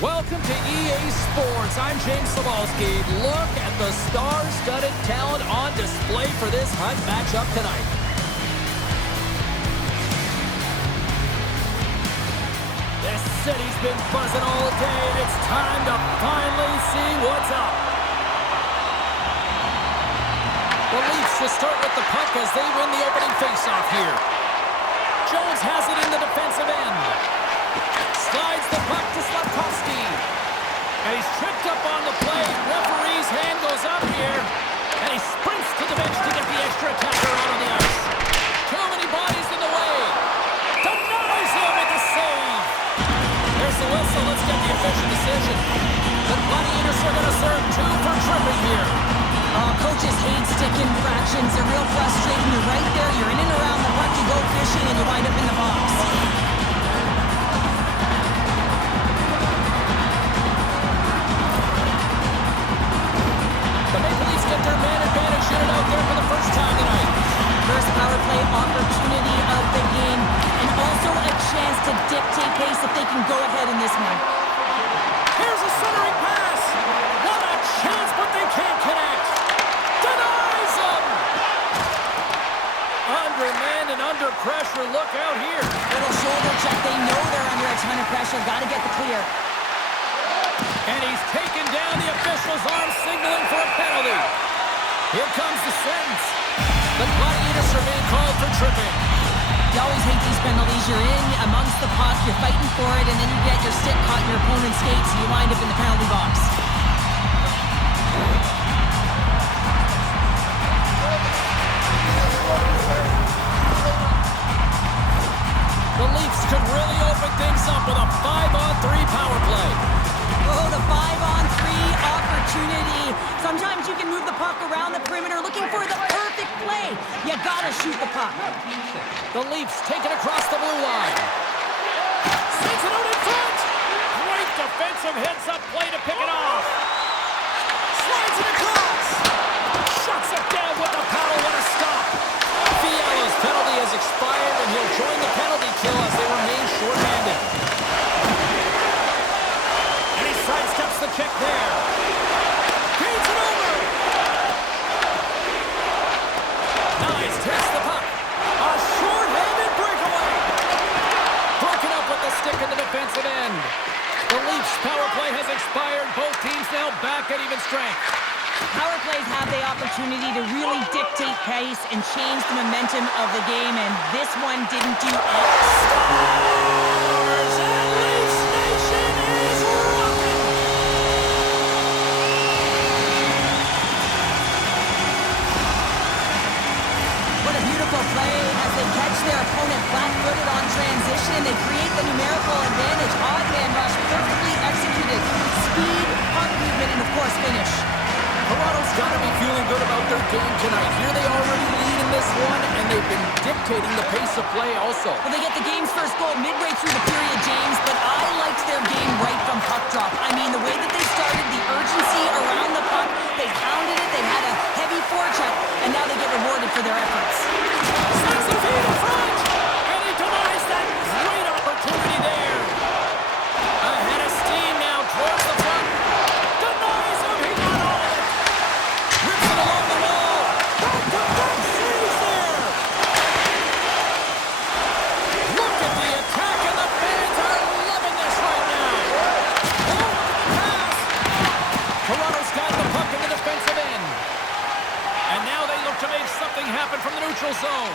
Welcome to EA Sports. I'm James Cebulski. Look at the star-studded talent on display for this Hunt matchup tonight. This city's been buzzing all day, and it's time to finally see what's up. The Leafs to start with the puck as they win the opening faceoff here. Jones has it in the defensive end. Slides the puck to Slafkovsky. And he's tripped up on the play. Referee's hand goes up here. And he sprints to the bench to get the extra attacker out on the ice. Too many bodies in the way. Denies him with the save. There's the whistle. Let's get the official decision. The gladiators are going to serve 2 for tripping here. Coaches hate stick infractions. They're real frustrating. You're right there. You're in and around the puck. You go fishing and you wind up in the box. The Maple Leafs get their man advantage unit out there for the first time tonight. First power play opportunity of the game, and also a chance to dictate pace if they can go ahead in this one. Here's a centering pass. What a chance, but they can't connect. Denies him. Undermanned and under pressure. Look out here. Little shoulder check. They know they're under a ton of pressure. Got to get the clear. And he's taken down the official's arm, signaling for a penalty. Here comes the sentence. The Gladiators are being called for tripping. You always hate these penalties. You're in amongst the puck, you're fighting for it, and then you get your stick caught in your opponent's skates, and you wind up in the penalty box. The Leafs could really open things up with a 5-on-3 power play. Oh, the 5-on-3 opportunity. Sometimes you can move the puck around the perimeter looking for the perfect play. You gotta shoot the puck. The Leafs take it across the blue line. Sends it out in front. Great defensive heads-up play to pick it off. Slides it across. Shuts it down with the paddle. What a stop. Fiala's penalty has expired, and he'll join the penalty kill as they remain short-handed. And he sidesteps the kick there. Feeds it over. Nice, takes the puck. A short-handed breakaway. Broken up with the stick in the defensive end. The Leafs' power play has expired. Both teams now back at even strength. Power plays have the opportunity to really dictate pace and change the momentum of the game, and this one didn't do it. Stars and Leafs Nation is rocking. What a beautiful play as they catch their opponent flat-footed on transition. They create the numerical advantage. Odd man rush, perfectly executed. Speed, puck movement, and of course finish. Toronto's got to be feeling good about their game tonight. Here they already lead in this one, and they've been dictating the pace of play also. Well, they get the game's first goal midway through the period, James, but I liked their game right from puck drop. I mean, the way that they started, the urgency around the puck, they pounded it, they had a heavy forecheck, and now they get rewarded for their efforts. Sends the feed in front, and he denies that great opportunity there. Ahead of steam now towards the front. Denies him, he got all of it. Rips it along the wall. Back-to-back saves there. Look at the attack, and the fans are loving this right now. Over the pass. Toronto's got the puck in the defensive end. And now they look to make something happen from the neutral zone.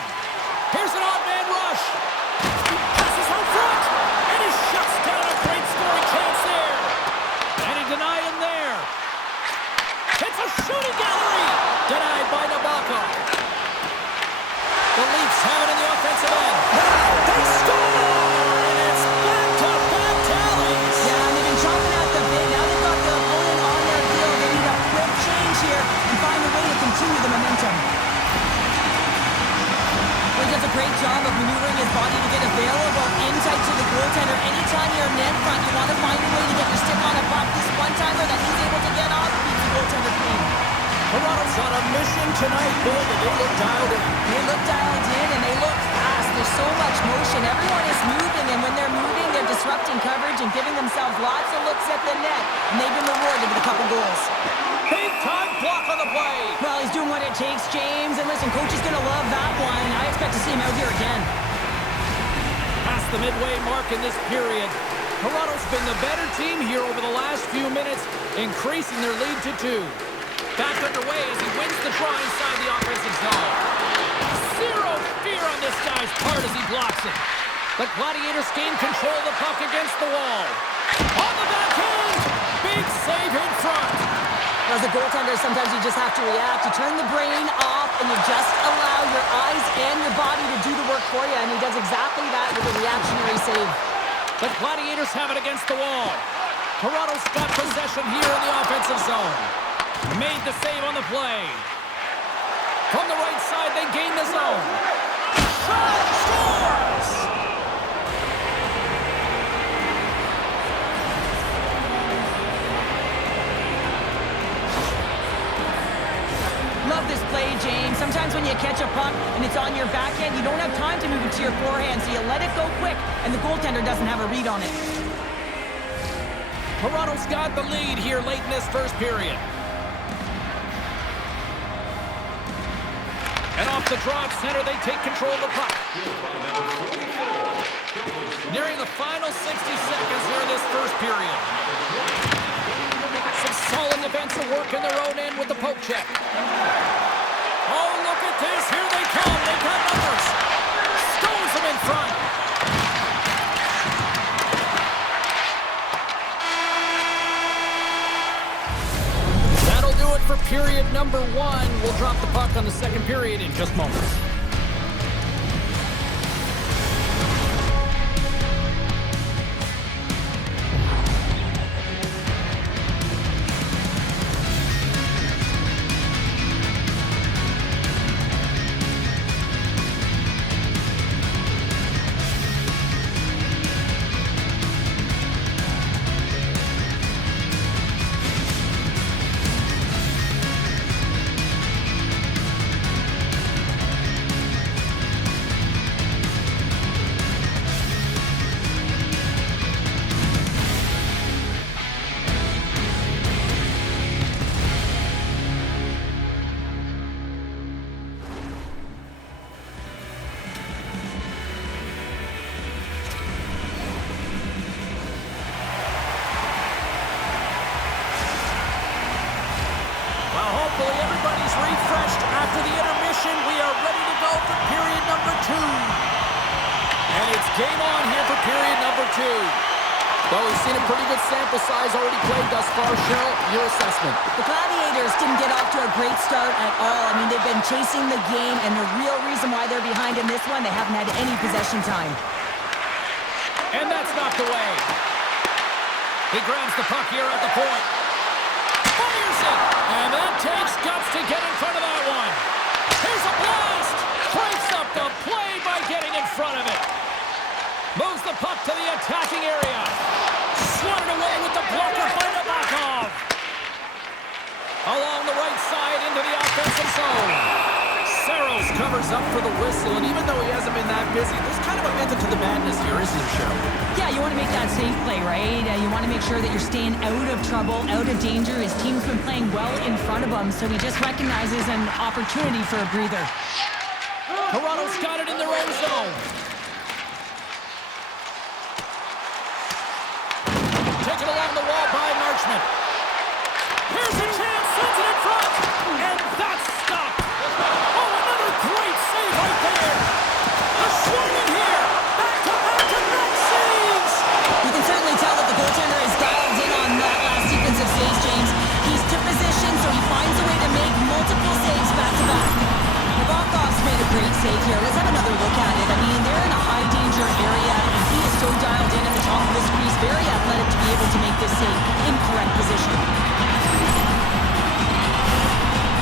Here's an odd man rush. He passes out front, and he shuts down a great scoring chance there. And he denied him there. It's a shooting gallery. Denied by Nabokov. The Leafs have it in the offensive end. They score! And it's back-to-back tallies. Yeah, and they've been chopping out the bid. Now they've got the opponent on their heel. They need a quick change here and find a way to continue the momentum. He does a great job of maneuvering his body to get available inside to the goaltender. Anytime you're in net front, you want to find a way to get your stick on a puck. This one-timer that he's able to get off beats the goaltender clean. Toronto's on a mission tonight, Bill, and they look dialed in. They look dialed in, and they look fast. There's so much motion. Everyone is moving, and when they're moving, they're disrupting coverage. emerging, giving themselves lots of looks at the net, and they've been rewarded with a couple goals. Big time block on the play. Well, he's doing what it takes, James, and listen, coach is going to love that one. I expect to see him out here again. Past the midway mark in this period. Toronto's been the better team here over the last few minutes, increasing their lead to 2. Back underway as he wins the draw inside the offensive zone. Zero fear on this guy's part as he blocks it. The Gladiators gain control of the puck against the wall. On the backhand! Big save in front. As a goaltender, sometimes you just have to react. You turn the brain off and you just allow your eyes and your body to do the work for you, and he does exactly that with a reactionary save. The Gladiators have it against the wall. Toronto's got possession here in the offensive zone. Made the save on the play. From the right side, they gain the zone. Shot scores! Love this play, James. Sometimes when you catch a puck and it's on your backhand, you don't have time to move it to your forehand, so you let it go quick, and the goaltender doesn't have a read on it. Toronto's got the lead here late in this first period. And off the draw at center, they take control of the puck. Nearing the final 60 seconds here in this first period. Some solid defensive work in their own end with the poke check. Oh, look at this. Here they come. They've got numbers. Stones them in front. That'll do it for period number 1. We'll drop the puck on the second period in just moments. Hopefully everybody's refreshed after the intermission. We are ready to go for period number 2. And it's game on here for period number 2. Well, we've seen a pretty good sample size already played thus far. Cheryl, your assessment. The Gladiators didn't get off to a great start at all. I mean, they've been chasing the game, and the real reason why they're behind in this one, they haven't had any possession time. And that's knocked away. He grabs the puck here at the point. Fires it! And that takes guts to get in front of that one. Here's a blast! Breaks up the play by getting in front of it. Moves the puck to the attacking area. Swatted away with the blocker by Nabokov. Along the right side into the offensive zone. Saros covers up for the whistle, and even though he hasn't been that busy, there's kind of a method to the madness here, isn't there, Cheryl? Yeah, you want to make that safe play, right? You want to make sure that you're staying out of trouble, out of danger. His team's been playing well in front of him, so he just recognizes an opportunity for a breather. Toronto's got it in their own zone. Taken along the wall by Marchment. Here's a chance, sends it in front, and that's stopped. Oh, another great save right there. A swing in here. Back-to-back saves. You can certainly tell that the goaltender is dialed in on that last sequence of saves, James. He's to position, so he finds a way to make multiple saves back-to-back. Nabokov's made a great save here. Let's have another look at it. I mean, they're in a high-danger area, and he is so dialed in at the top of his crease, very athletic to be able to make this save in correct position.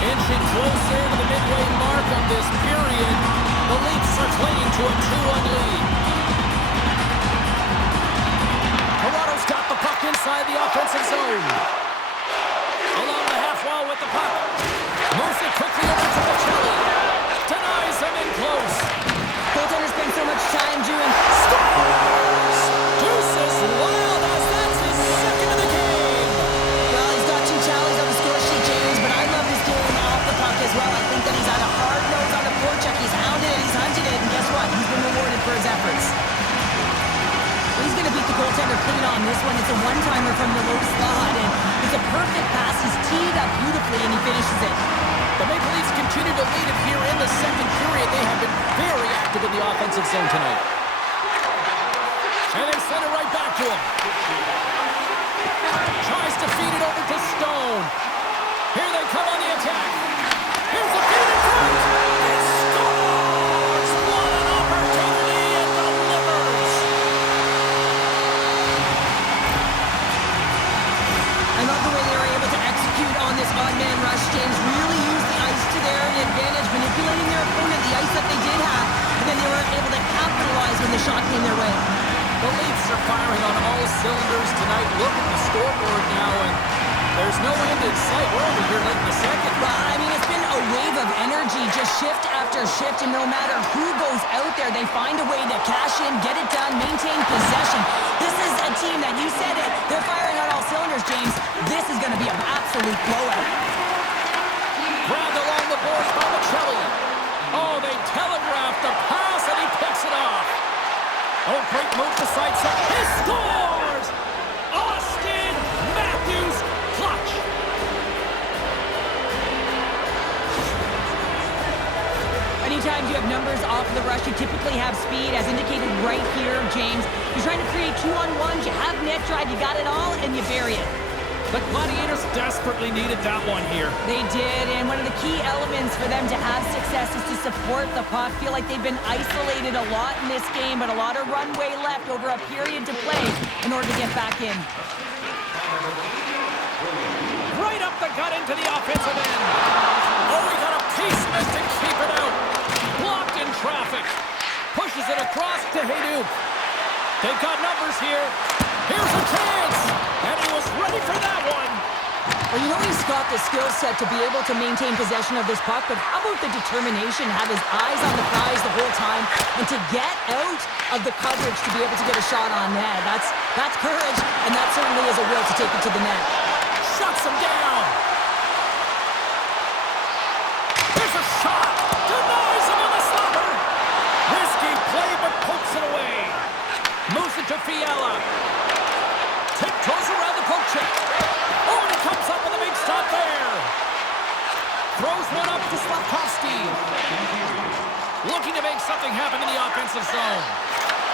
Inching closer to the midway mark of this period, the Leafs are clinging to a 2-1 lead. Toronto's got the puck inside the offensive zone. Along the half wall with the puck. Moves it quickly over to Bocelli. Denies him in close. Goaltender spent so much time doing... Scores! Deuces wild goaltender clean on this one. It's a one-timer from the low slot, and it's a perfect pass. He's teed up beautifully, and he finishes it. The Maple Leafs continue to lead it here in the second period. They have been very active in the offensive zone tonight. And they send it right back to him. Tries to feed it over to Stone. Here they come on the attack. Here's the feed in front. He scores! What an opportunity and delivers. I love the way they were able to execute on this odd man rush. James really used the ice to their advantage, manipulating their opponent, the ice that they did have, and then they were able to capitalize when the shot came their way. The Leafs are firing on all cylinders tonight. Look at the scoreboard now, and there's no end in sight. We're over here late in the second. Well, I mean, it's been a wave of energy, just shift after shift, and no matter who goes out there, they find a way to cash in, get it done, maintain possession. This is a team that, you said it, they're firing on all cylinders, James. This is going to be an absolute blowout. Grabbed along the boards by Michelli. Oh, they telegraphed the pass, and he picks it off. Oh, great move to side set. He scores! Austin Matthews clutch. Anytime you have numbers off of the rush, you typically have speed, as indicated right here, James. You're trying to create two-on-ones, you have net drive, you got it all, and you bury it. The Gladiators desperately needed that one here. They did, and one of the key elements for them to have success is to support the puck. Feel like they've been isolated a lot in this game, but a lot of runway left over a period to play in order to get back in. Right up the gut into the offensive end. Oh, we got a piece to keep it out. Blocked in traffic. Pushes it across to Hayduk. They've got numbers here. Here's a chance. And he was ready for that one. Well, you know he's got the skill set to be able to maintain possession of this puck, but how about the determination, have his eyes on the prize the whole time, and to get out of the coverage to be able to get a shot on net. That's courage, and that certainly is a will to take it to the net. Shuts him down. Here's a shot. Denies him on the slapper. Risky play, but pokes it away. Moves it to Fiala. Tiptoes around the poke check. Oh, and he comes up with a big stop there. Throws one up to Slafkovsky. Looking to make something happen in the offensive zone.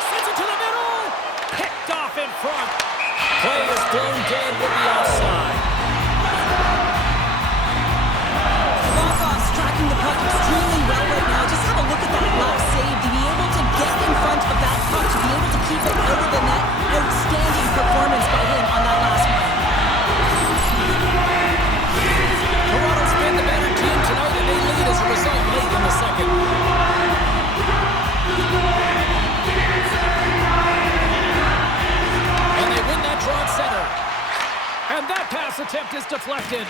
Sends it to the middle. Picked off in front. Play is blown dead with the offside. Volkov's tracking the puck extremely well right now. Just have a look at that left save. To be able to get in front of that puck, to be able to keep it out of the net. Outstanding performance by him on that last one. Toronto's been the better team tonight, and they lead as a result late in the second. And they win that draw at center. And that pass attempt is deflected.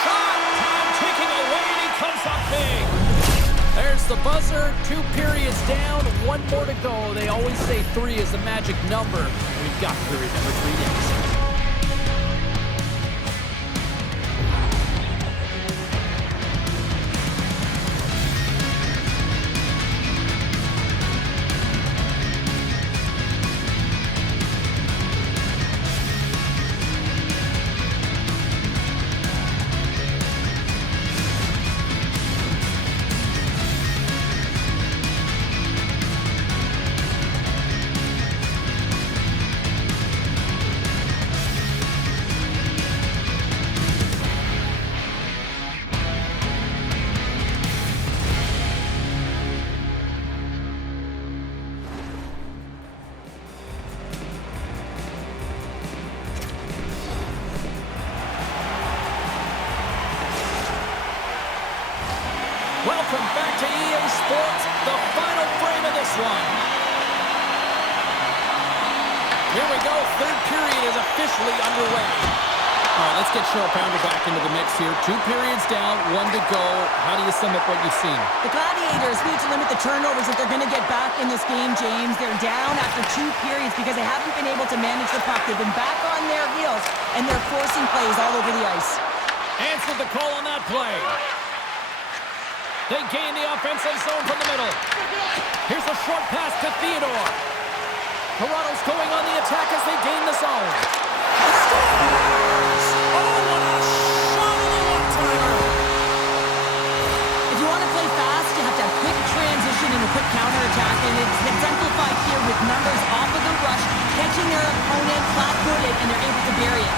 Shot time ticking away, and he comes up big. There's the buzzer. 2 periods down, 1 more to go. They always say 3 is the magic number. We've got period number 3 next. Welcome back to EA Sports, the final frame of this one. Here we go, third period is officially underway. All right, let's get Cheryl Pounder back into the mix here. 2 periods down, 1 to go. How do you sum up what you've seen? The Gladiators need to limit the turnovers if they're going to get back in this game, James. They're down after 2 periods because they haven't been able to manage the puck. They've been back on their heels, and they're forcing plays all over the ice. Answered the call on that play. They gain the offensive zone from the middle. Here's a short pass to Theodore. Toronto's going on the attack as they gain the zone. Scores! Oh, what a shot on the one-timer! If you want to play fast, you have to have quick transition and a quick counterattack, and it's exemplified here with numbers off of the rush, catching their opponent flat-footed, and they're able to bury it.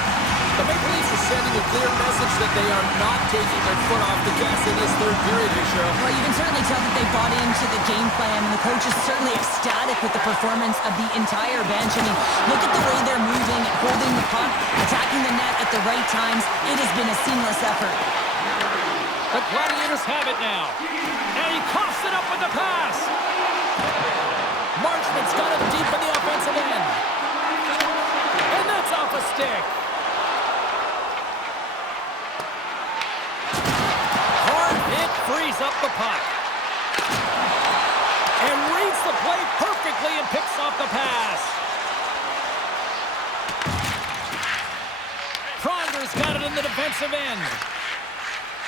The Maple Leafs are sending a clear message that they are not taking their foot off the gas in this third period here, Cheryl. Well, you can certainly tell that they bought into the game plan, and the coach is certainly ecstatic with the performance of the entire bench. I mean, look at the way they're moving, holding the puck, attacking the net at the right times. It has been a seamless effort. The Gladiators have it now. And he coughs it up with the pass. Marchman's got it deep in the offensive end. And that's off a stick. Hard hit frees up the puck. And reads the play perfectly and picks off the pass. Pronger's got it in the defensive end.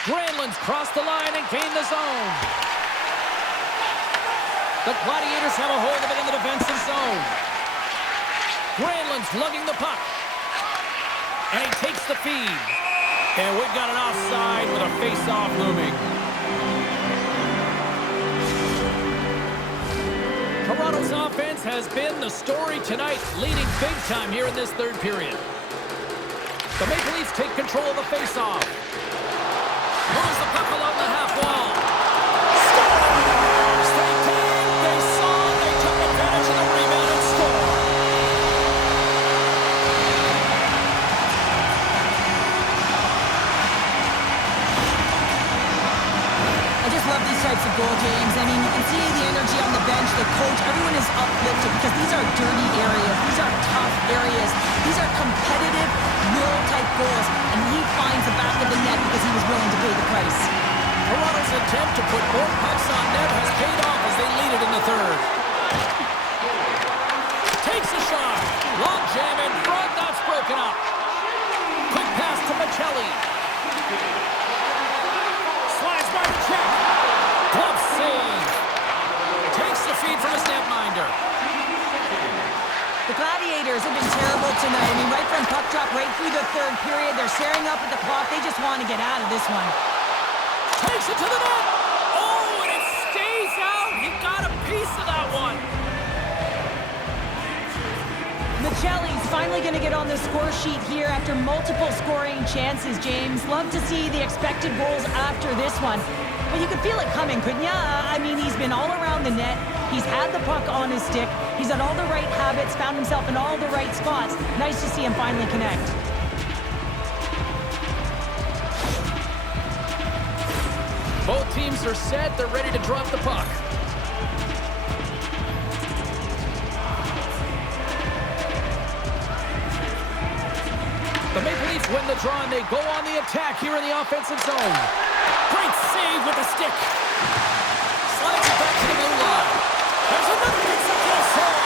Granlund's crossed the line and gained the zone. The Gladiators have a hold of it in the defensive zone. Granlund's lugging the puck. And he takes the feed. And we've got an offside with a face-off looming. Toronto's offense has been the story tonight, leading big time here in this third period. The Maple Leafs take control of the face-off. Moves the puck along the half wall. Scores! They came, they saw, they took advantage of the rebound and scored. I just love these types of goal games. I mean, you can see the energy on the bench, the coach, everyone is uplifted because these are dirty areas. These are tough areas. These are competitive, will-type goals, and he finds the back of the net because he was willing to pay the price. Toronto's attempt to put more pucks on net has paid off as they lead it in the third. Takes a shot. Long jam in front. That's broken up. Quick pass to Michelli. Slides by the check. Glove save. Takes the feed from his netminder. The Gladiators have been terrible tonight. I mean, right from puck drop, right through the third period, they're staring up at the clock. They just want to get out of this one. Takes it to the net. Oh, and it stays out. He got a piece of that one. Michelli's finally going to get on the score sheet here after multiple scoring chances, James. Love to see the expected goals after this one. But you could feel it coming, couldn't you? I mean, he's been all around the net. He's had the puck on his stick. He's had all the right habits, found himself in all the right spots. Nice to see him finally connect. Both teams are set. They're ready to drop the puck. The Maple Leafs win the draw, and they go on the attack here in the offensive zone. Great save with the stick. Slides it back to the blue line. There's another consecutive save.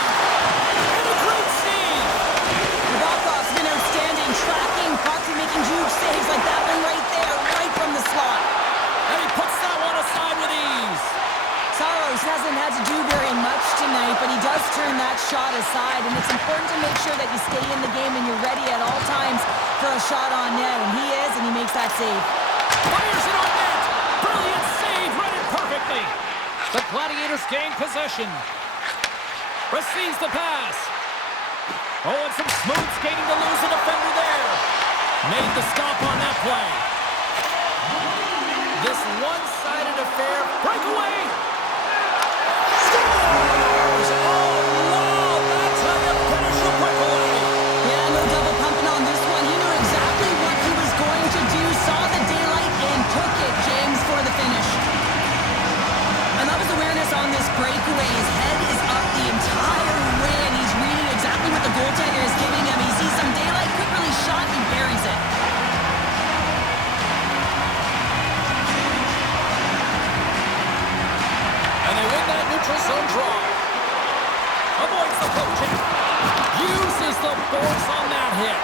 And a great save. Nabokhov's been outstanding, tracking pucks and making huge saves like that one right there, right from the slot. And he puts that one aside with ease. Saros hasn't had to do very much tonight, but he does turn that shot aside, and it's important to make sure that you stay in the game and you're ready at all times for a shot on net, and he is, and he makes that save. Fires it on net. Brilliant save, read it perfectly. The Gladiators gain possession. Receives the pass. Oh, and some smooth skating to lose a defender there. Made the stop on that play. This one-sided affair. Breakaway. Scores! Oh, wow! That's how you finish a breakaway. Yeah, no double pumping on this one. He knew exactly what he was going to do, saw the daylight, and took it, James, for the finish. I love his awareness on this breakaway. His head is up the entire way, and he's reading exactly what the goaltender is giving him. He sees some daylight, quick release shot, he buries it. And they win that neutral zone draw. Avoids the poke check. Uses the force on that hit.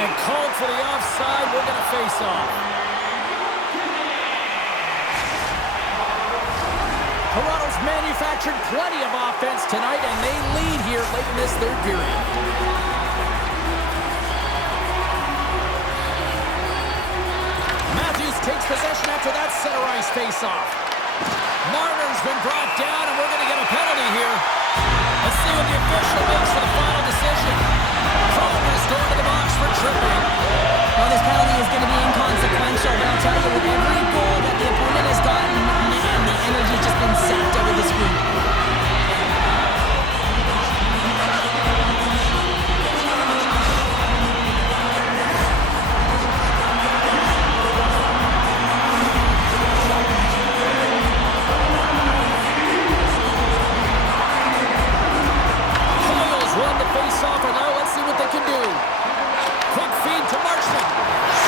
And called for the offside. We're going to face off. Toronto's manufactured plenty of offense tonight, and they lead here late late in this third period. Matthews takes possession after that center ice face-off. Marner's been brought down, and we're going to get a penalty here. Let's see what the official makes for the final decision. Crowder's going to the box for tripping. Well, this penalty is going to be inconsequential, but I'll tell you, with every goal that the opponent has gotten, man, the energy's just been sapped out of this group. Coyle's won the face-off, and now let's see what they can do. Quick feed to Marchment.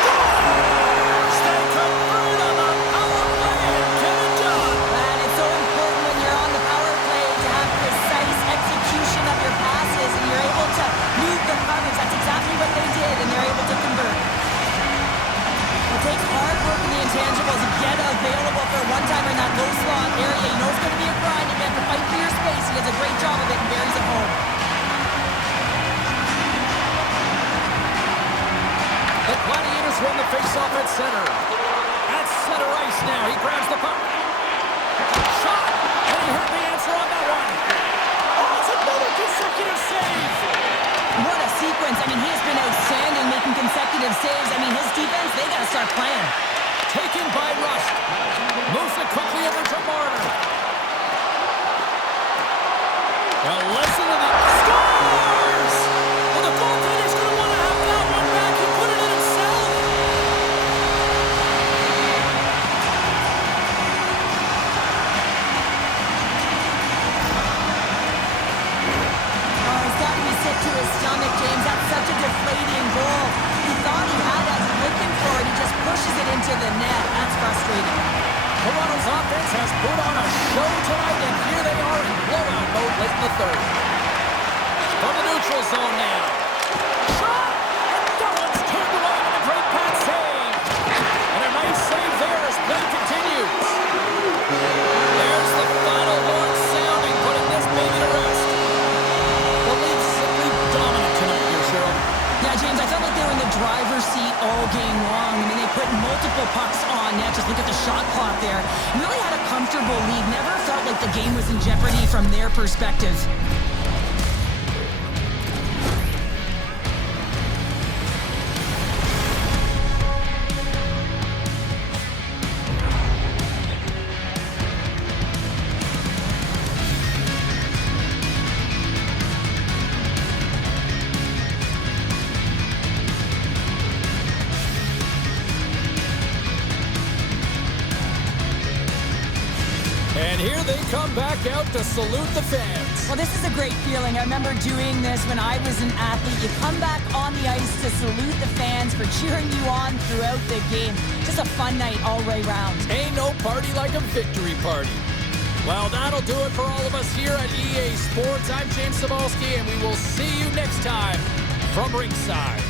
Scores! They convert on the power play and get it done. And it's so important when you're on the power play to have precise execution of your passes, and you're able to move the puckers. That's exactly what they did, and they're able to convert. It takes hard work in the intangibles to get available for a one-timer in that low slot area. You know it's going to be a grind. You have to fight for your space. He does a great job of it and buries it home. The Gladiators won the face-off at center. At center ice now. He grabs the puck. Shot! And he heard the answer on that one. Oh, it's another consecutive save! What a sequence. I mean, he has been outstanding making consecutive saves. I mean, his defense, they got to start playing. Taken by Rust. Moves it quickly over to Marner. Well, listen to the... Scores! Well, the goaltender's going to want to have that one back. He put it in himself. Oh, he's got to be sick to his stomach, James. That's such a deflating goal. He thought he had us looking for it. He just pushes it into the net. That's frustrating. Toronto's offense has put on a show tonight, and here they are in blowout mode late in the third. From the neutral zone now. Shot! And that one's turned away with a great pass save. And a nice save there as play continues. There's the final horn sounding, putting this baby to rest. The Leafs simply dominant tonight here, Cheryl. Yeah, James, I felt like they were in the driver's seat all game long. I mean, they put multiple pucks on net. Just look at the shot clock there. Really had a comfortable lead. Never felt like the game was in jeopardy from their perspective. And here they come back out to salute the fans. Well, this is a great feeling. I remember doing this when I was an athlete. You come back on the ice to salute the fans for cheering you on throughout the game. Just a fun night all the way round. Ain't no party like a victory party. Well, that'll do it for all of us here at EA Sports. I'm James Cybulski, and we will see you next time from ringside.